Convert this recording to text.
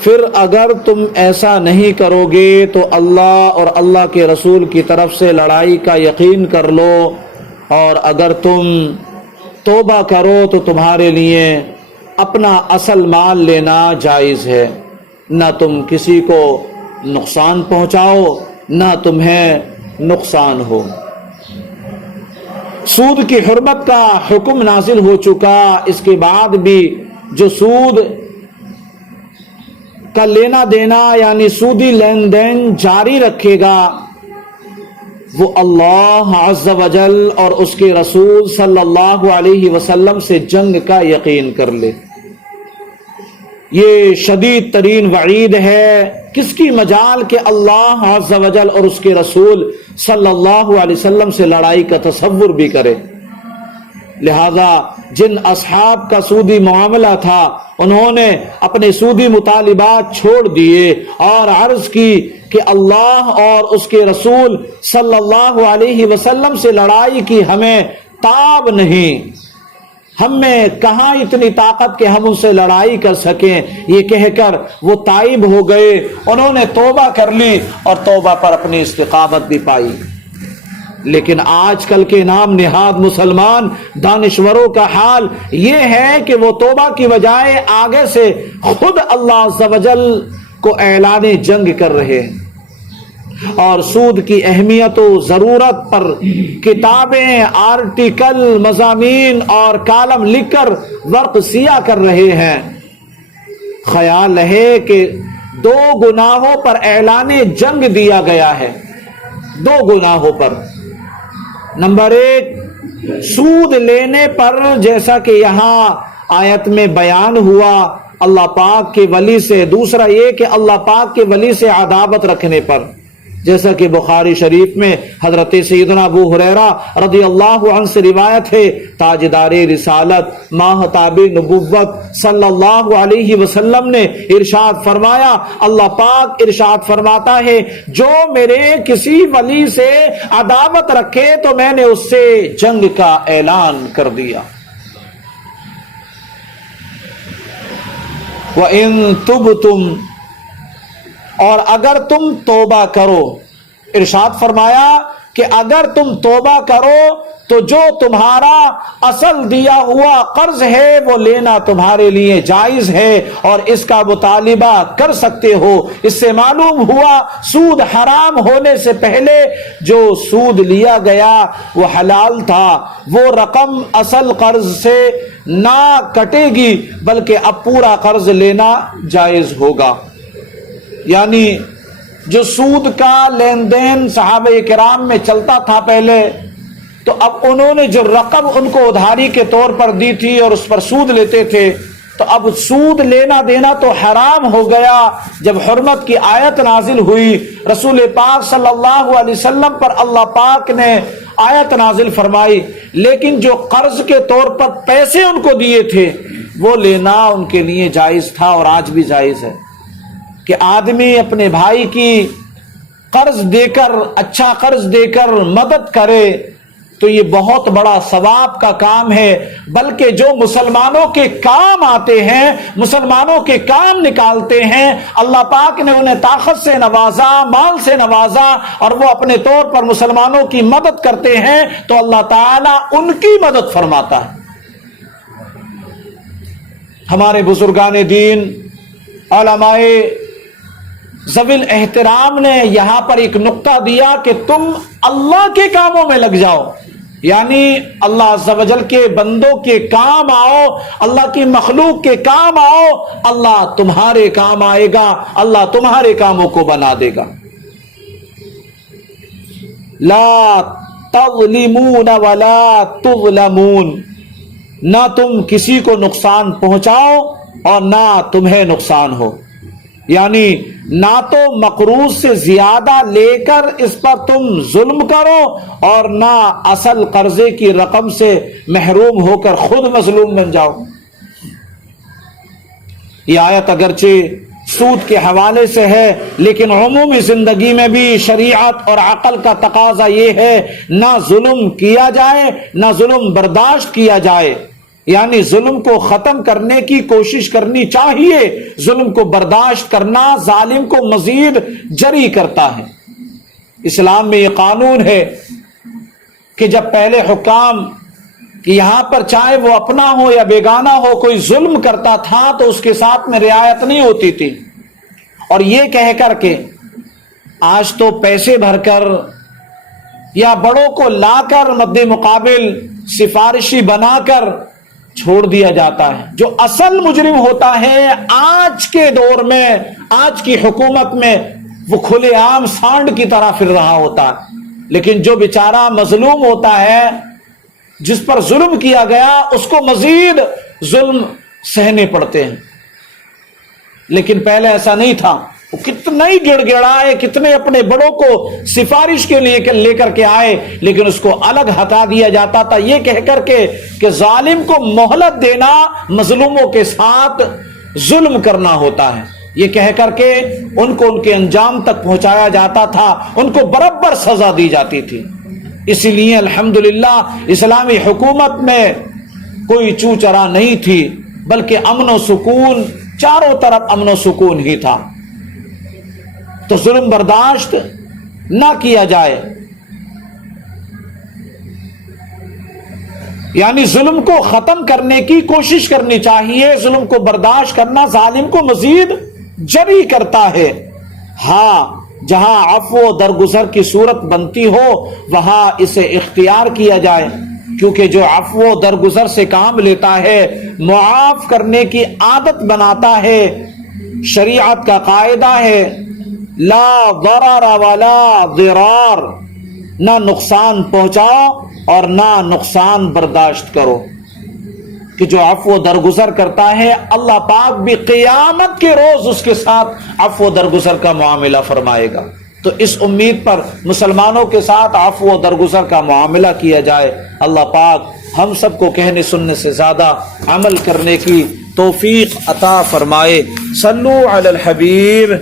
پھر اگر تم ایسا نہیں کرو گے تو اللہ اور اللہ کے رسول کی طرف سے لڑائی کا یقین کر لو، اور اگر تم توبہ کرو تو تمہارے لیے اپنا اصل مال لینا جائز ہے، نہ تم کسی کو نقصان پہنچاؤ نہ تمہیں نقصان ہو۔ سود کی حرمت کا حکم نازل ہو چکا، اس کے بعد بھی جو سود کا لینا دینا یعنی سودی لین دین جاری رکھے گا وہ اللہ عز و جل اور اس کے رسول صلی اللہ علیہ وسلم سے جنگ کا یقین کر لے۔ یہ شدید ترین وعید ہے، کس کی مجال کہ اللہ عز و جل اور اس کے رسول صلی اللہ علیہ وسلم سے لڑائی کا تصور بھی کرے۔ لہذا جن اصحاب کا سودی معاملہ تھا انہوں نے اپنے سودی مطالبات چھوڑ دیے اور عرض کی کہ اللہ اور اس کے رسول صلی اللہ علیہ وسلم سے لڑائی کی ہمیں تاب نہیں، ہم میں کہاں اتنی طاقت کہ ہم ان سے لڑائی کر سکیں۔ یہ کہہ کر وہ تائب ہو گئے، انہوں نے توبہ کر لی اور توبہ پر اپنی استقامت بھی پائی۔ لیکن آج کل کے نام نہاد مسلمان دانشوروں کا حال یہ ہے کہ وہ توبہ کی بجائے آگے سے خود اللہ عز و جل کو اعلان جنگ کر رہے ہیں، اور سود کی اہمیت و ضرورت پر کتابیں، آرٹیکل، مضامین اور کالم لکھ کر ورق سیاہ کر رہے ہیں۔ خیال ہے کہ 2 گناہوں پر اعلان جنگ دیا گیا ہے، 2 گناہوں پر۔ نمبر 1 سود لینے پر، جیسا کہ یہاں آیت میں بیان ہوا اللہ پاک کے ولی سے۔ دوسرا یہ کہ اللہ پاک کے ولی سے عداوت رکھنے پر، جیسا کہ بخاری شریف میں حضرت سیدنا ابو ہریرہ رضی اللہ عنہ سے روایت ہے، تاجدار رسالت ماہتاب نبوت صلی اللہ علیہ وسلم نے ارشاد فرمایا، اللہ پاک ارشاد فرماتا ہے جو میرے کسی ولی سے عداوت رکھے تو میں نے اس سے جنگ کا اعلان کر دیا۔ وَإِن تُبْتُمْ، اور اگر تم توبہ کرو، ارشاد فرمایا کہ اگر تم توبہ کرو تو جو تمہارا اصل دیا ہوا قرض ہے وہ لینا تمہارے لیے جائز ہے اور اس کا مطالبہ کر سکتے ہو۔ اس سے معلوم ہوا سود حرام ہونے سے پہلے جو سود لیا گیا وہ حلال تھا، وہ رقم اصل قرض سے نہ کٹے گی بلکہ اب پورا قرض لینا جائز ہوگا۔ یعنی جو سود کا لین دین صحابہ کرام میں چلتا تھا پہلے، تو اب انہوں نے جو رقم ان کو ادھاری کے طور پر دی تھی اور اس پر سود لیتے تھے، تو اب سود لینا دینا تو حرام ہو گیا۔ جب حرمت کی آیت نازل ہوئی، رسول پاک صلی اللہ علیہ وسلم پر اللہ پاک نے آیت نازل فرمائی، لیکن جو قرض کے طور پر پیسے ان کو دیے تھے وہ لینا ان کے لیے جائز تھا اور آج بھی جائز ہے کہ آدمی اپنے بھائی کی قرض دے کر، اچھا قرض دے کر مدد کرے تو یہ بہت بڑا ثواب کا کام ہے، بلکہ جو مسلمانوں کے کام آتے ہیں، مسلمانوں کے کام نکالتے ہیں، اللہ پاک نے انہیں طاقت سے نوازا، مال سے نوازا اور وہ اپنے طور پر مسلمانوں کی مدد کرتے ہیں تو اللہ تعالیٰ ان کی مدد فرماتا ہے۔ ہمارے بزرگان دین، علماء ذوی الاحترام نے یہاں پر ایک نقطہ دیا کہ تم اللہ کے کاموں میں لگ جاؤ، یعنی اللہ عز و جل کے بندوں کے کام آؤ، اللہ کی مخلوق کے کام آؤ، اللہ تمہارے کام آئے گا، اللہ تمہارے کاموں کو بنا دے گا۔ لا تظلمون ولا تظلمون، نہ تم کسی کو نقصان پہنچاؤ اور نہ تمہیں نقصان ہو، یعنی نہ تو مقروض سے زیادہ لے کر اس پر تم ظلم کرو اور نہ اصل قرضے کی رقم سے محروم ہو کر خود مظلوم بن جاؤ۔ یہ آیت اگرچہ سود کے حوالے سے ہے لیکن عمومی زندگی میں بھی شریعت اور عقل کا تقاضا یہ ہے نہ ظلم کیا جائے، نہ ظلم برداشت کیا جائے، یعنی ظلم کو ختم کرنے کی کوشش کرنی چاہیے. ظلم کو برداشت کرنا ظالم کو مزید جری کرتا ہے. اسلام میں یہ قانون ہے کہ جب پہلے حکام کہ یہاں پر چاہے وہ اپنا ہو یا بیگانہ ہو کوئی ظلم کرتا تھا تو اس کے ساتھ میں رعایت نہیں ہوتی تھی، اور یہ کہہ کر کے آج تو پیسے بھر کر یا بڑوں کو لا کر مد مقابل سفارشی بنا کر چھوڑ دیا جاتا ہے. جو اصل مجرم ہوتا ہے آج کے دور میں، آج کی حکومت میں، وہ کھلے عام سانڈ کی طرح پھر رہا ہوتا ہے. لیکن جو بیچارہ مظلوم ہوتا ہے، جس پر ظلم کیا گیا، اس کو مزید ظلم سہنے پڑتے ہیں. لیکن پہلے ایسا نہیں تھا. وہ کتنا ہی گڑ گڑائے، کتنے اپنے بڑوں کو سفارش کے لیے لے کر کے آئے، لیکن اس کو الگ ہٹا دیا جاتا تھا یہ کہہ کر کے کہ ظالم کو مہلت دینا مظلوموں کے ساتھ ظلم کرنا ہوتا ہے. یہ کہہ کر کے ان کو ان کے انجام تک پہنچایا جاتا تھا، ان کو برابر سزا دی جاتی تھی. اسی لیے الحمدللہ اسلامی حکومت میں کوئی چو چرا نہیں تھی، بلکہ امن و سکون، چاروں طرف امن و سکون ہی تھا. تو ظلم برداشت نہ کیا جائے، یعنی ظلم کو ختم کرنے کی کوشش کرنی چاہیے. ظلم کو برداشت کرنا ظالم کو مزید جری کرتا ہے. ہاں، جہاں عفو و درگزر کی صورت بنتی ہو وہاں اسے اختیار کیا جائے، کیونکہ جو عفو و درگزر سے کام لیتا ہے، معاف کرنے کی عادت بناتا ہے. شریعت کا قاعدہ ہے لا ضرر ولا ضرار، نہ نقصان پہنچاؤ اور نہ نقصان برداشت کرو. کہ جو عفو درگزر کرتا ہے اللہ پاک بھی قیامت کے روز اس کے ساتھ عفو درگزر کا معاملہ فرمائے گا. تو اس امید پر مسلمانوں کے ساتھ عفو درگزر کا معاملہ کیا جائے. اللہ پاک ہم سب کو کہنے سننے سے زیادہ عمل کرنے کی توفیق عطا فرمائے. صلو علی الحبیب